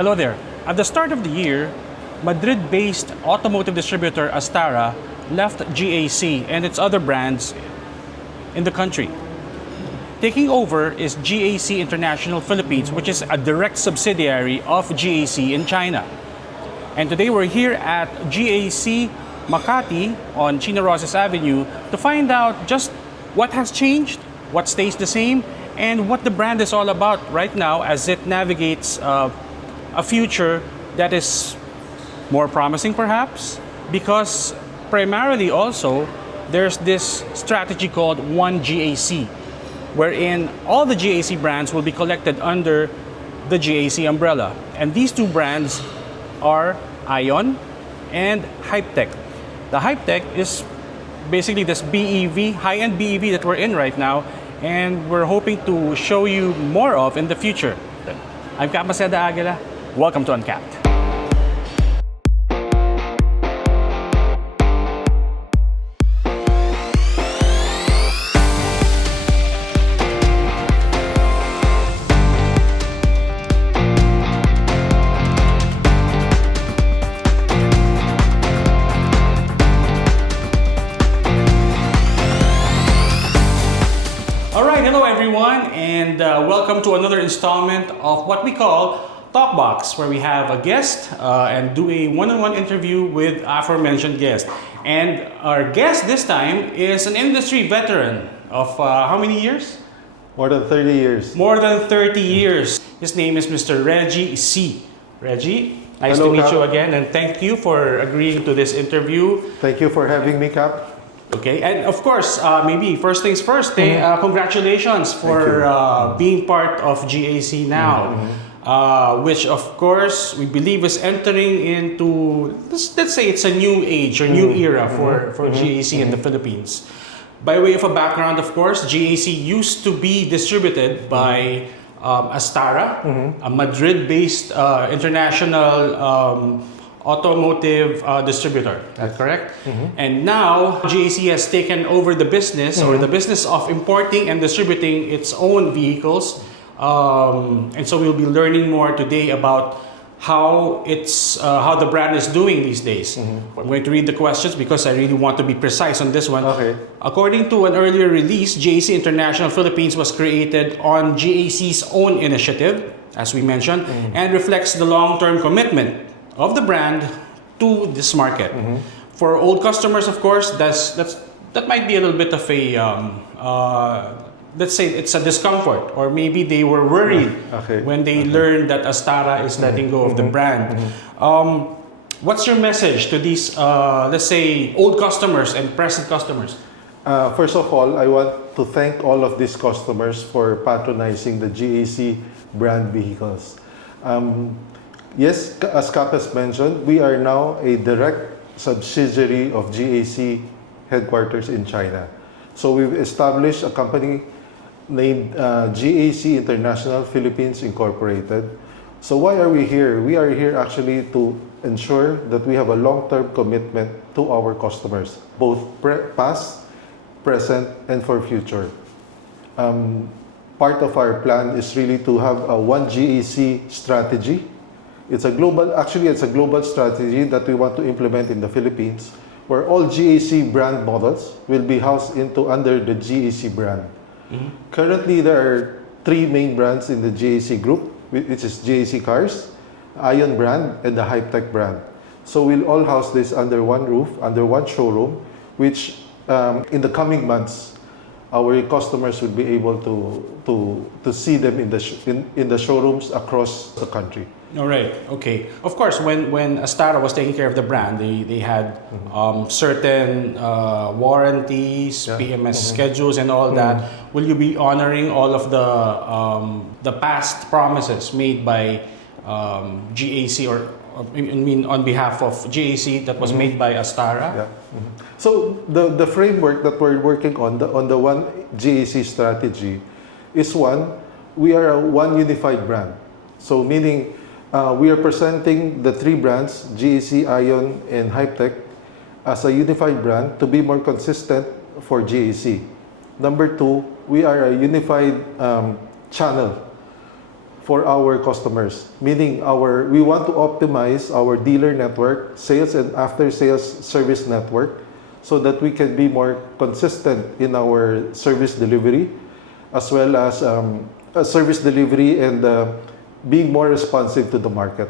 Hello there. At the start of the year, Madrid-based automotive distributor Astara left GAC and its other brands in the country. Taking over is GAC International Philippines, which is a direct subsidiary of GAC in China. And today we're here at GAC Makati on Chino Rosas Avenue to find out just what has changed, what stays the same, and what the brand is all about right now as it navigates a future that is more promising perhaps, because primarily also there's this strategy called One GAC, wherein all the GAC brands will be collected under the GAC umbrella. And these two brands are Ion and Hypetech. The Hypetech is basically this BEV, high-end BEV that we're in right now, and we're hoping to show you more of in the future. I'm Kapmaseda Aguila. Welcome to Unkapped. Hello everyone, and welcome to another installment of what we call Talkbox, where we have a guest and do a one-on-one interview with aforementioned guest. And our guest this time is an industry veteran of how many years? More than 30 years. More than 30 years. His name is Mr. Reggie C. Reggie, nice Hello, to meet Cap. you again, and thank you for agreeing to this interview. Thank you for having me, Cap. Okay, and of course, maybe first things first, congratulations for being part of GAC now, which of course we believe is entering into, let's say it's a new age or new era for GAC in the Philippines. By way of a background, of course, GAC used to be distributed by Astara, a Madrid-based international automotive distributor. That's correct? And now GAC has taken over the business or the business of importing and distributing its own vehicles. And so we'll be learning more today about how the brand is doing these days. I'm going to read the questions because I really want to be precise on this one. Okay. According to an earlier release, GAC International Philippines was created on GAC's own initiative, as we mentioned, and reflects the long-term commitment of the brand to this market. For old customers, of course, that might be a little bit of a let's say it's a discomfort, or maybe they were worried when they learned that Astara is letting go of the brand. What's your message to these, let's say, old customers and present customers? First of all, I want to thank all of these customers for patronizing the GAC brand vehicles. Yes, as Cap has mentioned, we are now a direct subsidiary of GAC headquarters in China. So we've established a company named GAC International Philippines Incorporated. So why are we here? We are here actually to ensure that we have a long-term commitment to our customers, both past, present, and for future. Part of our plan is really to have a One GAC strategy. It's a global strategy that we want to implement in the Philippines, where all GAC brand models will be housed under the GAC brand. Currently, there are three main brands in the GAC group, which is GAC Cars, Ion brand, and the Hypetech brand. So we'll all house this under one roof, under one showroom, which in the coming months, our customers will be able to see them in the showrooms across the country. All right. Okay. Of course, when Astara was taking care of the brand, they had certain warranties, PMS schedules, and all that. Will you be honoring all of the past promises made by GAC, or I mean on behalf of GAC that was made by Astara? Yeah. So the framework that we're working on the One GAC strategy is we are a one unified brand. So meaning we are presenting the three brands, GAC, Ion, and Hypetech, as a unified brand to be more consistent for GAC. Number two, we are a unified channel for our customers. Meaning we want to optimize our dealer network, sales and after sales service network, so that we can be more consistent in our service delivery, as well as service delivery and being more responsive to the market.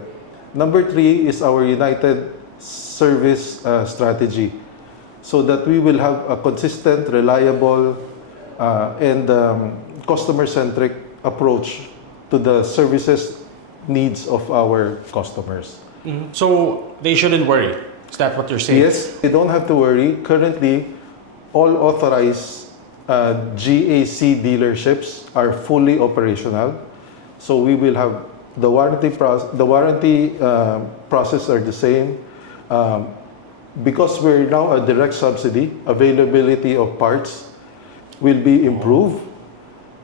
Number 3 is our united service strategy, so that we will have a consistent, reliable, and customer-centric approach to the services needs of our customers. So they shouldn't worry. Is that what you're saying? Yes, they don't have to worry. Currently, all authorized GAC dealerships are fully operational. So we will have the warranty process are the same. Because we're now a direct subsidy, availability of parts will be improved.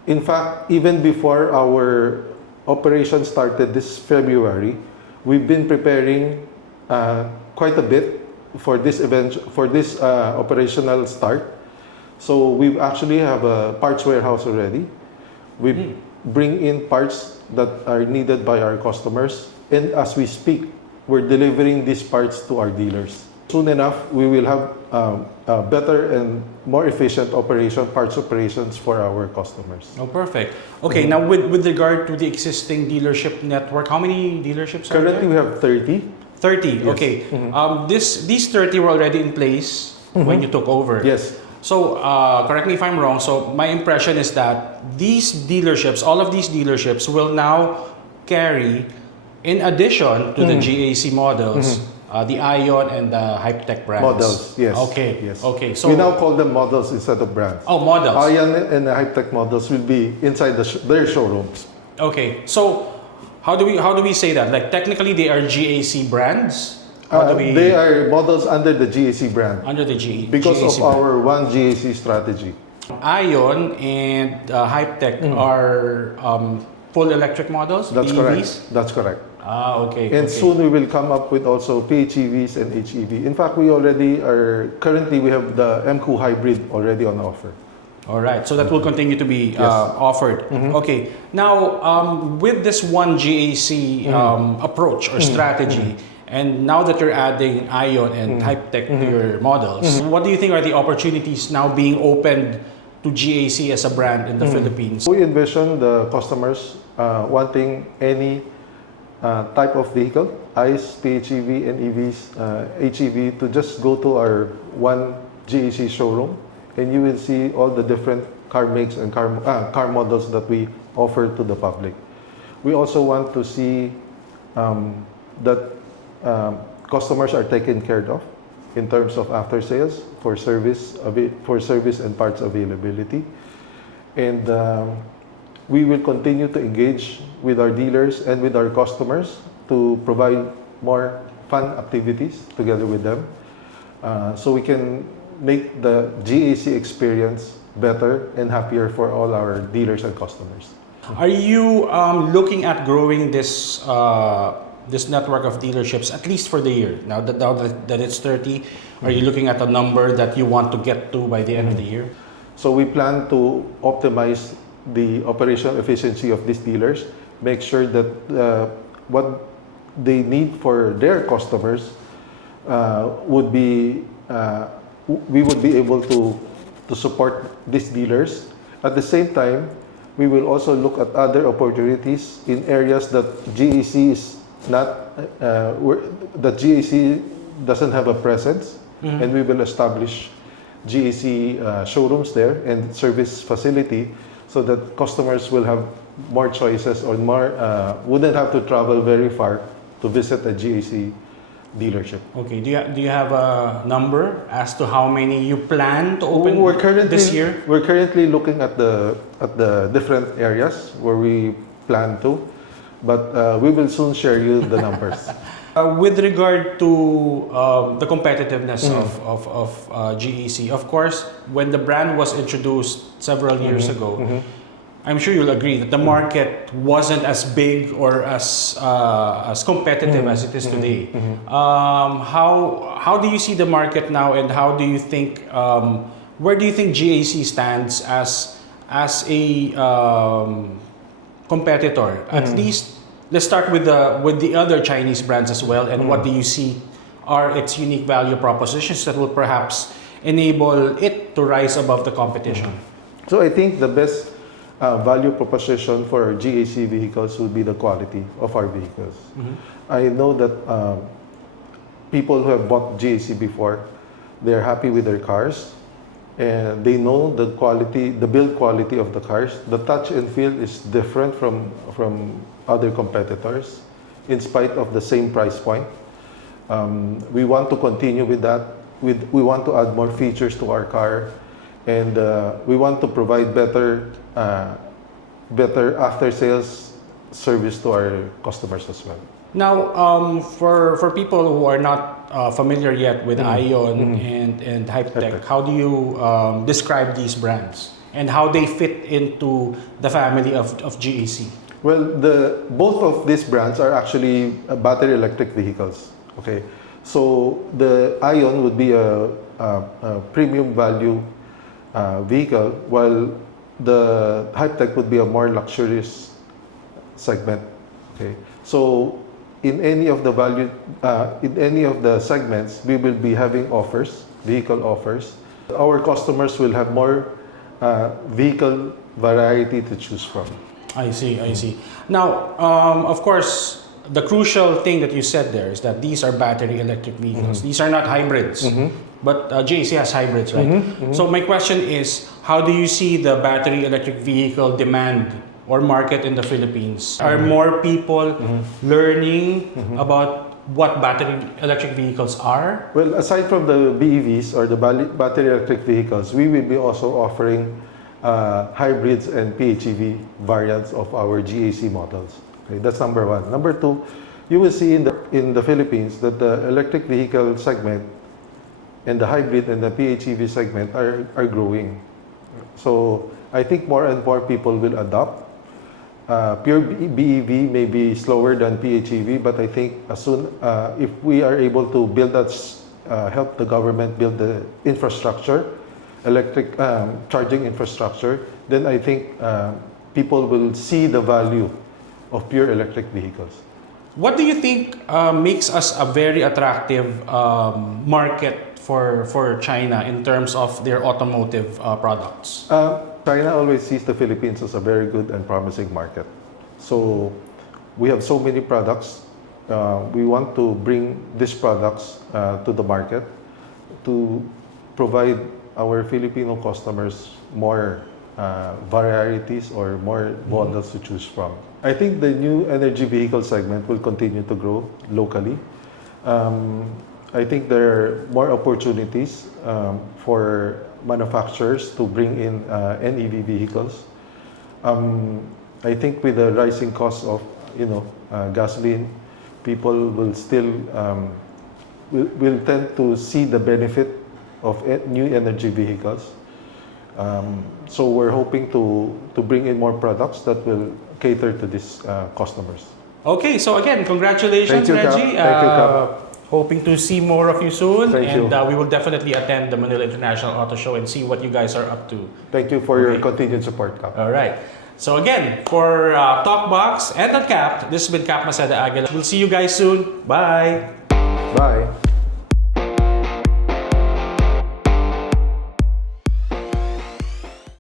In fact, even before our operation started this February, we've been preparing quite a bit for this event, for this operational start. So we actually have a parts warehouse already. We bring in parts that are needed by our customers, and as we speak, we're delivering these parts to our dealers. Soon enough, we will have a better and more efficient parts operations for our customers. Oh, perfect. Okay, now with regard to the existing dealership network, how many dealerships are Currently, there? we have 30. 30, Yes. okay. These 30 were already in place when you took over. Yes. So, correct me if I'm wrong, so my impression is that these dealerships, all of these dealerships will now carry, in addition to the GAC models, the Ion and the Hypetech brands. Models, yes. Okay, yes. okay. So we now call them models instead of brands. Oh, models. Ion and the Hypetech models will be inside their showrooms. Okay, so how do we say that? Like technically, they are GAC brands. How do we? They are models under the GAC brand Under the because GAC of brand. our one GAC strategy. Ion and Hypetech are full electric models. That's BEVs? correct. That's correct. Ah, okay. And okay. soon we will come up with also PHEVs and HEV. In fact, we have the MQ hybrid already on offer. All right, so that will continue to be offered. Okay, now with this one GAC approach or strategy, and now that you're adding Ion and Hypetech to your models, what do you think are the opportunities now being opened to GAC as a brand in the Philippines? We envision the customers wanting any type of vehicle, ICE, PHEV, and EVs, HEV, to just go to our one GAC showroom, and you will see all the different car makes and car models that we offer to the public. We also want to see that customers are taken care of in terms of after sales for service and parts availability, and we will continue to engage with our dealers and with our customers to provide more fun activities together with them, so we can make the GAC experience better and happier for all our dealers and customers. Are you looking at growing this this network of dealerships at least for the year? Now that it's 30, are you looking at a number that you want to get to by the end of the year? So we plan to optimize the operational efficiency of these dealers, make sure that what they need for their customers we would be able to support these dealers. At the same time, we will also look at other opportunities in areas that GAC is not, that GAC doesn't have a presence, and we will establish GAC showrooms there and service facility, so that customers will have more choices or more wouldn't have to travel very far to visit a GAC dealership. Okay. Do you have a number as to how many you plan to open this year? We're currently looking at the different areas where we plan to, but we will soon share you the numbers. With regard to the competitiveness of GAC, of course, when the brand was introduced several years ago, I'm sure you'll agree that the market wasn't as big or as competitive as it is today. How do you see the market now, and how do you think where do you think GAC stands as a competitor? At least let's start with the other Chinese brands as well, and what do you see are its unique value propositions that will perhaps enable it to rise above the competition? So I think the best value proposition for GAC vehicles would be the quality of our vehicles. I know that people who have bought GAC before, they're happy with their cars, and they know the quality, the build quality of the cars. The touch and feel is different from other competitors, in spite of the same price point. We want to continue with that. We want to add more features to our car, and we want to provide better after sales service to our customers as well. Now, for people who are not familiar yet with Ion and Hypetech, how do you describe these brands and how they fit into the family of GAC? Well, both of these brands are actually battery electric vehicles. Okay, so the Ion would be a premium value vehicle, while the Hypetech would be a more luxurious segment. Okay, so in any of the segments, we will be having vehicle offers. Our customers will have more vehicle variety to choose from. I see. Now, of course, the crucial thing that you said there is that these are battery electric vehicles. These are not hybrids, but GAC has hybrids, right? So my question is, how do you see the battery electric vehicle demand or market in the Philippines? Are more people learning about what battery electric vehicles are? Well, aside from the BEVs or the battery electric vehicles, we will be also offering hybrids and PHEV variants of our GAC models. Okay, that's number one. Number two, you will see in the Philippines that the electric vehicle segment and the hybrid and the PHEV segment are growing. So I think more and more people will adopt. Pure BEV may be slower than PHEV, but I think as soon if we are able to build that, help the government build the infrastructure, electric charging infrastructure, then I think people will see the value of pure electric vehicles. What do you think makes us a very attractive market for China in terms of their automotive products? China always sees the Philippines as a very good and promising market. So we have so many products. We want to bring these products to the market to provide our Filipino customers more varieties or more models to choose from. I think the new energy vehicle segment will continue to grow locally. I think there are more opportunities for manufacturers to bring in NEV vehicles. I think with the rising cost of gasoline, people will still will tend to see the benefit of new energy vehicles. So we're hoping to bring in more products that will cater to these customers. Okay, so again, congratulations, Thank you, Reggie. Thank you, Cap. Hoping to see more of you soon. Thank you. We will definitely attend the Manila International Auto Show and see what you guys are up to. Thank you for your continued support, Cap. All right. So again, for Talkbox and Unkapped, this has been Cap Maceda Aguila. We'll see you guys soon. Bye. Bye.